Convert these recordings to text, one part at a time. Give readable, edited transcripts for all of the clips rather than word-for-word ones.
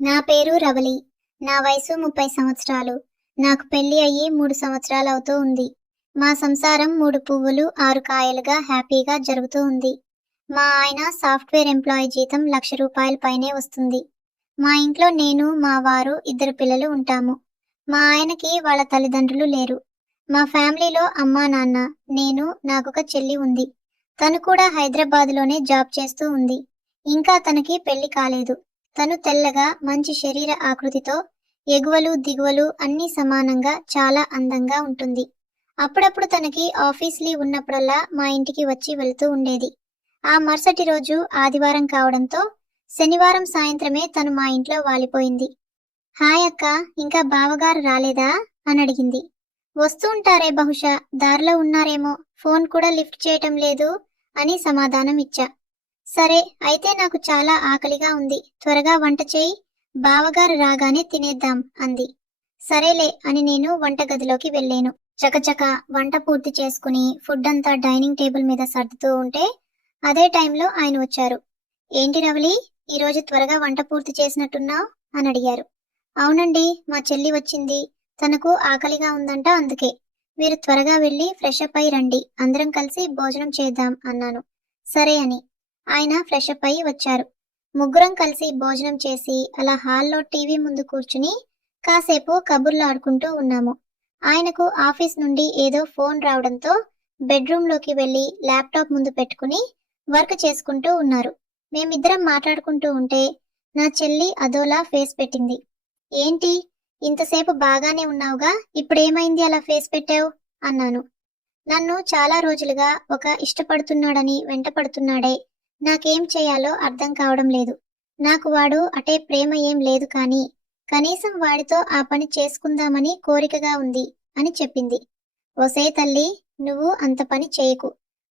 నా పేరు రవలి. నా వయసు 30 సంవత్సరాలు. నాకు పెళ్లి అయ్యి 3 సంవత్సరాలు అవుతూ ఉంది. మా సంసారం 3 పువ్వులు 6 కాయలుగా హ్యాపీగా జరుగుతూ ఉంది. మా ఆయన సాఫ్ట్వేర్ ఎంప్లాయీ, జీతం ₹1,00,000 పైనే వస్తుంది. మా ఇంట్లో నేను, మా వారు, 2 పిల్లలు ఉంటాము. మా ఆయనకి వాళ్ళ తల్లిదండ్రులు లేరు. మా ఫ్యామిలీలో అమ్మా, నాన్న, నేను, నాకొక చెల్లి ఉంది. తను కూడా హైదరాబాద్లోనే జాబ్ చేస్తూ ఉంది. ఇంకా తనకి పెళ్లి కాలేదు. తను తెల్లగా, మంచి శరీర ఆకృతితో, ఎగువలు దిగువలు అన్నీ సమానంగా చాలా అందంగా ఉంటుంది. అప్పుడప్పుడు తనకి ఆఫీస్ లీవ్ ఉన్నప్పుడల్లా మా ఇంటికి వచ్చి వెళ్తూ ఉండేది. ఆ మరుసటి రోజు ఆదివారం కావడంతో శనివారం సాయంత్రమే తను మా ఇంట్లో వాలిపోయింది. హాయ్ అక్క, ఇంకా బావగారు రాలేదా అని అడిగింది. వస్తూ ఉంటారే, బహుశా దారిలో ఉన్నారేమో, ఫోన్ కూడా లిఫ్ట్ చేయటం లేదు అని సమాధానం ఇచ్చా. సరే అయితే, నాకు చాలా ఆకలిగా ఉంది, త్వరగా వంట చేయి, బావగారు రాగానే తినేద్దాం అంది. సరేలే అని నేను వంటగదిలోకి వెళ్ళాను. చకచక వంట పూర్తి చేసుకుని ఫుడ్ అంతా డైనింగ్ టేబుల్ మీద సర్దుతూ ఉంటే అదే టైంలో ఆయన వచ్చారు. ఏంటి రవలి, ఈరోజు త్వరగా వంట పూర్తి చేసినట్టున్నావు అని అడిగారు. అవునండి, మా చెల్లి వచ్చింది, తనకు ఆకలిగా ఉందంట, అందుకే. మీరు త్వరగా వెళ్ళి ఫ్రెష్ అప్ అయి రండి, అందరం కలిసి భోజనం చేద్దాం అన్నాను. సరే అని ఆయన ఫ్రెష్ అప్ అయి వచ్చారు. ముగ్గురం కలిసి భోజనం చేసి అలా హాల్లో టీవీ ముందు కూర్చుని కాసేపు కబుర్లు ఆడుకుంటూ ఉన్నాము. ఆయనకు ఆఫీస్ నుండి ఏదో ఫోన్ రావడంతో బెడ్రూమ్ లోకి వెళ్లి ల్యాప్టాప్ ముందు పెట్టుకుని వర్క్ చేసుకుంటూ ఉన్నారు. మేమిద్దరం మాట్లాడుకుంటూ ఉంటే నా చెల్లి అదోలా ఫేస్ పెట్టింది. ఏంటి, ఇంతసేపు బాగానే ఉన్నావుగా, ఇప్పుడేమైంది అలా ఫేస్ పెట్టావు అన్నాను. నన్ను చాలా రోజులుగా ఒక ఇష్టపడుతున్నాడని వెంటపడుతున్నాడే, నాకేం చేయాలో అర్థం కావడం లేదు. నాకు వాడు అటే ప్రేమ ఏం లేదు, కానీ కనీసం వాడితో ఆ పని చేసుకుందామని కోరికగా ఉంది అని చెప్పింది. ఓసే తల్లి, నువ్వు అంత పని చేయకు,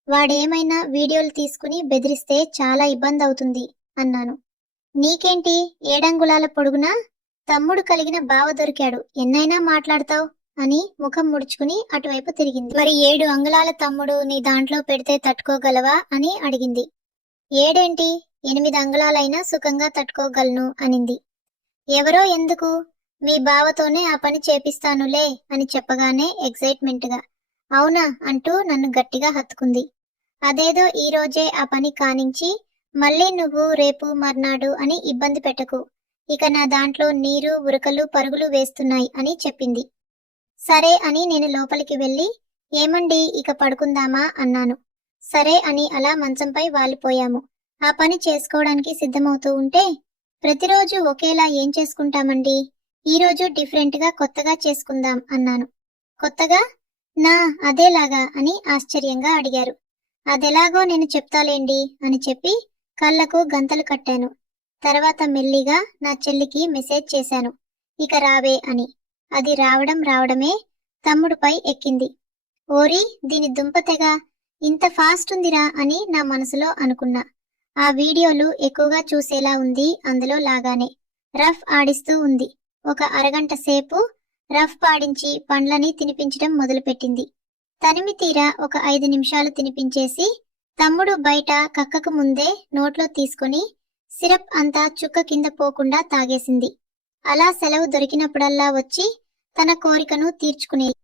వాడేమైనా వీడియోలు తీసుకుని బెదిరిస్తే చాలా ఇబ్బంది అవుతుంది అన్నాను. నీకేంటి, 7 అంగుళాల పొడుగునా తమ్ముడు కలిగిన బావ దొరికాడు, ఎన్నైనా మాట్లాడతావు అని ముఖం ముడుచుకుని అటువైపు తిరిగింది. మరి 7 అంగుళాల తమ్ముడు నీ దాంట్లో పెడితే తట్టుకోగలవా అని అడిగింది. 7 8 అంగుళాలైనా సుఖంగా తట్టుకోగలను అనింది. ఎవరో ఎందుకు, మీ బావతోనే ఆ పని చేపిస్తానులే అని చెప్పగానే ఎగ్జైట్మెంట్ గా అవునా అంటూ నన్ను గట్టిగా హత్తుకుంది. అదేదో ఈ రోజే ఆ పని కానించి మళ్ళీ నువ్వు రేపు మర్నాడు అని ఇబ్బంది పెట్టకు, ఇక నా దాంట్లో నీరు ఉరకలు పరుగులు వేస్తున్నాయి అని చెప్పింది. సరే అని నేను లోపలికి వెళ్ళి, ఏమండి ఇక పడుకుందామా అన్నాను. సరే అని అలా మంచంపై వాలిపోయాము. ఆ పని చేసుకోవడానికి సిద్ధమవుతూ ఉంటే, ప్రతిరోజు ఒకేలా ఏం చేసుకుంటామండి, ఈరోజు డిఫరెంట్ గా కొత్తగా చేసుకుందాం అన్నాను. కొత్తగా? నా అదేలాగా అని ఆశ్చర్యంగా అడిగారు. అదెలాగో నేను చెప్తాలేండి అని చెప్పి కళ్ళకు గంతలు కట్టాను. తర్వాత మెల్లిగా నా చెల్లికి మెసేజ్ చేశాను, ఇక రావే అని. అది రావడమే తమ్ముడుపై ఎక్కింది. ఓరి దీని దుంపతెగా, ఇంత ఫాస్ట్ ఉందిరా అని నా మనసులో అనుకున్నా. ఆ వీడియోలు ఎక్కువగా చూసేలా ఉంది, అందులో లాగానే రఫ్ ఆడిస్తూ ఉంది. ఒక అరగంట సేపు రఫ్ పాడించి పండ్లని తినిపించడం మొదలుపెట్టింది. తనిమి తీరా ఒక 5 నిమిషాలు తినిపించేసి తమ్ముడు బయట కక్కకు ముందే నోట్లో తీసుకుని సిరప్ అంతా చుక్క కింద పోకుండా తాగేసింది. అలా సెలవు దొరికినప్పుడల్లా వచ్చి తన కోరికను తీర్చుకునేది.